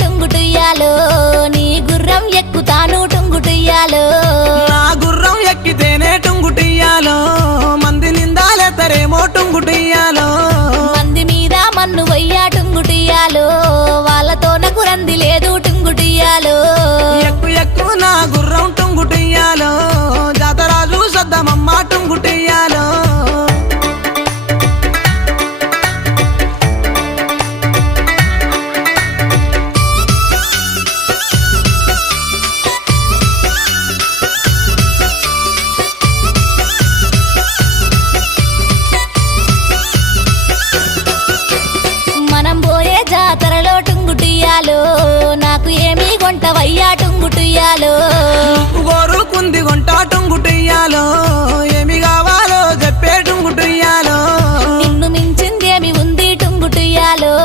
టుంగుటుయ్యాలో నీ గుర్రం ఎక్కుతాను టుంగుటుయ్యాలో నా గుర్రం ఎక్కితేనే టుంగుటియ్యాలో మంది నిందాలెత్తరేమో టుంగుటియ్యాలో మంది మీద మన్ను వయ్యా టుంగుటుయ్యాలో వాళ్ళతో నాకు రంది లేదు టుంగుటుయ్యాలో ఎక్కు ఎక్కు నా గుర్రం టుంగుటియ్యాలో జాతరాజు సద్దమమ్మ టుంగుటియ్యాలో మనం పోయే జాతరలో టుంగుటుయ్యాలో నాకు ఏమీ కొంటవయ్యా టుంగుటుయ్యాలో గోరుకుంది కొంట టుంగుటియ్యాలో ఏమి కావాలో చెప్పే టుంగుటియ్యాలో నిన్ను మించిందేమి ఉంది టుంగుటుయ్యాలో